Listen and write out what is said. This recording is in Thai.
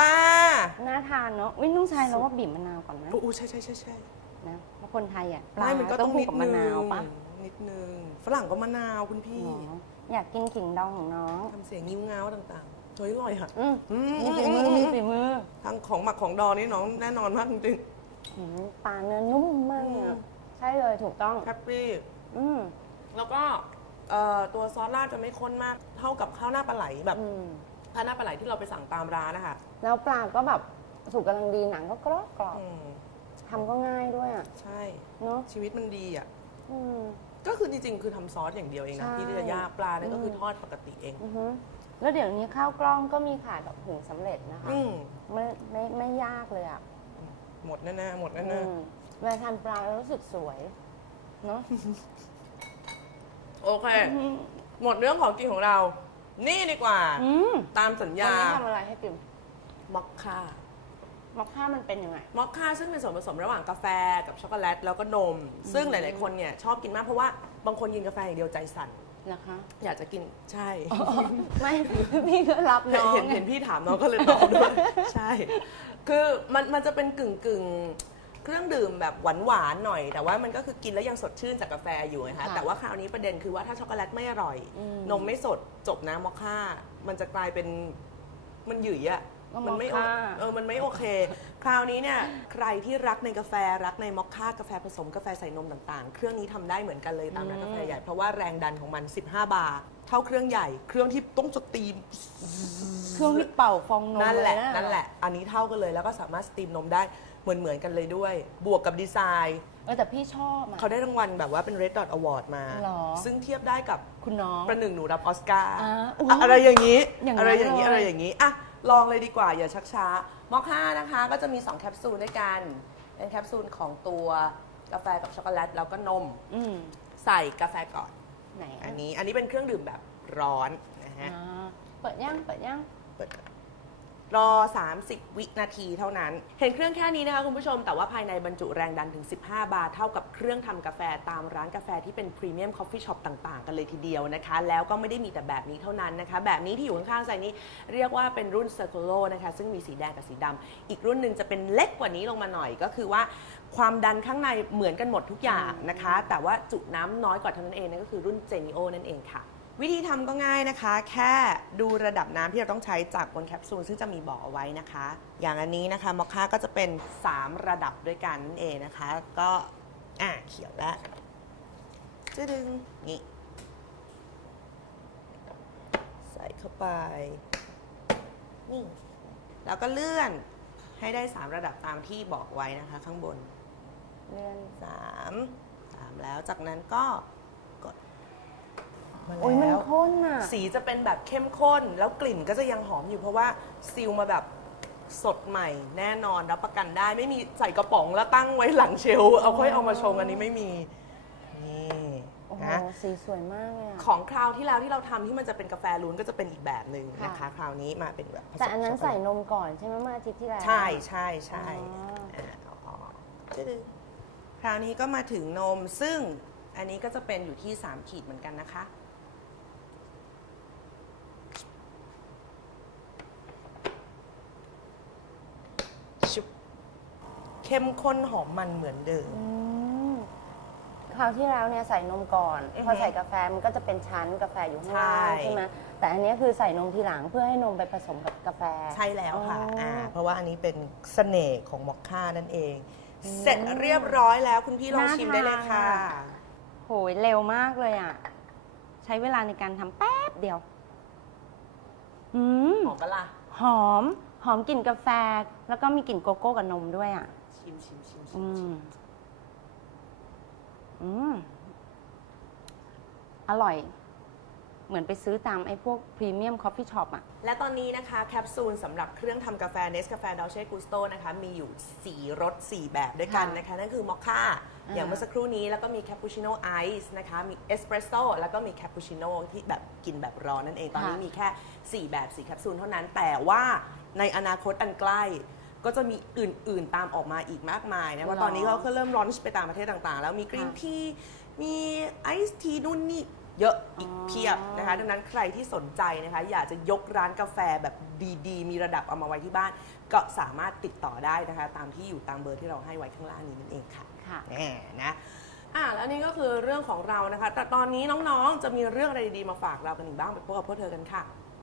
ลาน่าทานเนาะวิต้องใช้แล้วว่าบีบมะนาวก่อนนะอู้ใช่ใช่ใช่ใช่นะเพราะคนไทยอะปลาไม่มันก็ต้องคู่นิดกับนึมะงนาวปะนิดนึงฝรั่งก็มะนาวคุณพี่หรออยากกินขิงดองของน้องทำเสียงงิ้วง้าวต่างๆเฮ้ยอร่อยค่ะอืมอืมมีฝีมือมีฝีมือทางของหมักของดองนี่น้องแน่นอนมากจริงหืมปลาเนื้อนุ่มมากเนี่ยอืมใช่เลยถูกต้องๆแฮปปี้อืมแล้วก็เอ่อตัวซอสราดจะไม่ข้นมาก เท่ากับข้าวหน้าปลาไหลแบบ อืมข้าวหน้าปลาไหลที่เราไปสั่งตามร้านนะคะแล้วปลาก็แบบสุกกำลังดีหนังก็กรอบกรอบอืมทำก็ง่ายด้วยอะใช่ เนาะชีวิตมันดีอะ อืม ก็คือจริงๆ คือทำซอสอย่างเดียวเองนะใช่ที่จะยากปลาเนี่ยก็คืออม ทอดปกติเอง อือฮึแล้วเดี๋ยวนี้ข้าวกล้องก็มีขายแบบหุงสำเร็จนะคะ อืมไม่ไม่ไม่ยากเลยอะหมดแน่ๆหมดอืแน่มเวลาทานปลาแล้วรู้สึกสวย เนาะ ๆโอเค หมดเรื่องของกินของเรา นี่ดีกว่า อืมตามสัญวันญานี้ทำอะไรให้กินมอคค่ามอคค่ามันเป็นยังไง มอคค่าซึ่งเป็นส่วนผสมระหว่างกาแฟกับช็อกโกแลตแล้วก็นม ซึ่งหลาย ๆ คนเนี่ยชอบกินมากเพราะว่าบางคนกินกาแฟอย่างเดียวใจสั่น นะคะ อยากจะกินใช่ ไม่ พี่ก็รับน้องเห็นเห็นพี่ถามน้องก็เลยตอบด้วย ใช่ คือมันมันจะเป็นกึ่งกึ่งเค รื่องดื่มแบบหวานหวานๆหน่อย แต่ว่ามันก็คือกินแล้วยังสดชื่นจากกาแฟอยู่ไงคะแต่ว่าคราวนี้ประเด็นคือว่าถ้าช็อกโกแลตไม่อร่อยนมไม่สดจบนะมอคค่า มันจะกลายเป็นมันหยุ่ยอะ ก็มัไม่โอมอคค่า เออมันไม่โอเค คราวนี้เนี่ยใครที่รักในกาแฟรักในมอคค่ากาแฟผสมกาแฟใส่นมต่างๆ เครื่องนี้ทำได้เหมือนกันเลยตามร้านกาแฟใหญ่เพราะว่าแรงดันของมัน 15 บาร์เท่าเครื่องใหญ่ เครื่องที่ต้องสตรีม เครื่องที่เป่าฟองนมนั่นแหละ เยนั่นแหละ อันนี้เท่ากันเลย แล้วก็สามารถสตรีมนมได้เหมือนเหมือนๆกันเลยด้วย บวกกับดีไซน์ เออแต่พี่ชอบอะ เขาได้รางวัลแบบว่าเป็น Red Dot Award มา หรอ ซึ่งเทียบได้กับคุณน้อง ประหนึ่งหนูรับออสการ์อ่าอุ๊ยอะอะไรอย่างนี้ อย่างนั้นอะไรอย่างนี้ เลย อะไรอย่างนี้ อะ ลองเลยดีกว่า อย่าชักช้ามอคค่านะคะก็จะมี 2 แคปซูลด้วยกัน เป็นแคปซูลของตัวกาแฟกับช็อกโกแลตแล้วก็นม อืมใส่กาแฟก่อน ไหนอันนี้อันนี้เป็นเครื่องดื่มแบบร้อนนะฮะ อ่าเปิดย่างเปิดย่าง เปิดก่อน รอ 30 วินาทีเท่านั้น เห็นเครื่องแค่นี้นะคะคุณผู้ชม แต่ว่าภายในบรรจุแรงดันถึง 15 บาร์เท่ากับเครื่องทำกาแฟตามร้านกาแฟที่เป็นพรีเมียมคอฟฟี่ช็อปต่างๆ กันเลยทีเดียวนะคะ แล้วก็ไม่ได้มีแต่แบบนี้เท่านั้นนะคะ แบบนี้ที่อยู่ข้างๆใส่นี้เรียกว่าเป็นรุ่น Circolo นะคะ ซึ่งมีสีแดงกับสีดำ อีกรุ่นหนึ่งจะเป็นเล็กกว่านี้ลงมาหน่อยก็คือว่าความดันข้างในเหมือนกันหมดทุกอย่างนะคะ แต่ว่าจุน้ำน้อยกว่าเท่านั้นเองนั่นก็คือรุ่น Genio นั่นเองค่ะ วิธีทำก็ง่ายนะคะ แค่ดูระดับน้ำที่เราต้องใช้จากบนแคปซูลซึ่งจะมีบอกเอาไว้นะคะ อย่างอันนี้นะคะมอคค่าก็จะเป็น 3 ระดับด้วยกันนั่นเองนะคะ ก็อะเขียวแล้วจะดึงนี่ใส่เข้าไปนี่แล้วก็เลื่อนให้ได้ 3 ระดับตามที่บอกไว้นะคะ ข้างบนเลื่อน3 3แล้วจากนั้นก็ มาโอ้ยมันแล้ว ข้นอะ สีจะเป็นแบบเข้มข้น แล้วกลิ่นก็จะยังหอมอยู่เพราะว่าซีลมาแบบสดใหม่ แน่นอนรับประกันได้ ไม่มีใส่กระป๋องแล้วตั้งไว้หลังเชลฟ์เอาค่อยเอามาชงอันนี้ไม่มี นี่โอ้โหนะ สีสวยมากเลยอะของคราวที่แล้วที่เราทำที่มันจะเป็นกาแฟล้วนก็จะเป็นอีกแบบหนึ่งนะคะค่ะคราวนี้มาเป็นแบบผสมแต่อันนั้นใส่ช็กโกแลตนมก่อนใช่ไหมเมื่ออาทิตย์ที่แล้ว ใช่ใช่ใช่อ๋ออ่าเอาออกจะดึงคราวนี้ก็มาถึงนมซึ่งอันนี้ก็จะเป็นอยู่ที่ 3 ขีดเหมือนกันนะคะ เข้มข้นหอมมันเหมือนเดิม อืมคราวที่แล้วเนี่ยใส่นมก่อน อือฮึพอใส่กาแฟมันก็จะเป็นชั้นกาแฟอยู่ข้างล่างใช่ ใช่ไหมแต่อันเนี้ยคือใส่นมทีหลังเพื่อให้นมไปผสมกับกาแฟ ใช่แล้วค่ะอ๋ออ่าเพราะว่าอันนี้เป็นเสน่ห์ของมอคค่านั่นเองเสร็จเรียบร้อยแล้วคุณพี่ลองน่าชิมได้เลยค่ะ ทานอะ โหยเร็วมากเลยอะ ใช้เวลาในการทำแป๊บเดียว อืมหอมปะล่ะ หอม หอมกลิ่นกาแฟ แล้วก็มีกลิ่นโกโก้กับนมด้วยอะ ชิมชิมชิมชิอืมชิมมอืม อร่อย เหมือนไปซื้อตามไอ้พวกพรีเมียมคอฟฟี่ช็อปอะและตอนนี้นะคะแคปซูลสำหรับเครื่องทำกาแฟเนสกาแฟดอ c เช่กุสโตนะคะ มีอยู่ 4 รส 4 แบบด้วยกันค่ะนะคะ นั่นคือมอคค่าอ่า อย่างเมื่อสักครู่นี้แล้วก็มีแคปปูชิโน่ไอซ์นะคะ มีเอสเปรสโซ่แล้วก็มีแคปปูชิโน่ที่แบบกินแบบร้อนนั่นเอง ตอนนี้มีแค่ 4 แบบ 4 แคปซูลเท่านั้น แต่ว่าในอนาคตอันใกล้ ก็จะมีอื่นๆตามออกมาอีกมากมายนะว่าะตอนนี้เขาก็เริ่มร้อนไปตามประเทศต่างๆ แล้วมีกรีนค่ะทีมีไอซ์ทีนู่นนี่เยอะอีกอ๋อเพียบนะคะ ดังนั้นใครที่สนใจนะคะ อยากจะยกร้านกาแฟแบบดีๆ มีระดับเอามาไว้ที่บ้าน ก็สามารถติดต่อได้นะคะ ตามที่อยู่ตามเบอร์ที่เราให้ไว้ข้างล่างนี้นั่นเองค่ะค่ะแหมนะอะแล้วนี่ก็คือเรื่องของเรานะคะ แต่ตอนนี้น้องๆจะมีเรื่องอะไรดีๆมาฝากเรากันอีกบ้างไปพบกับพวกเธอกันค่ะ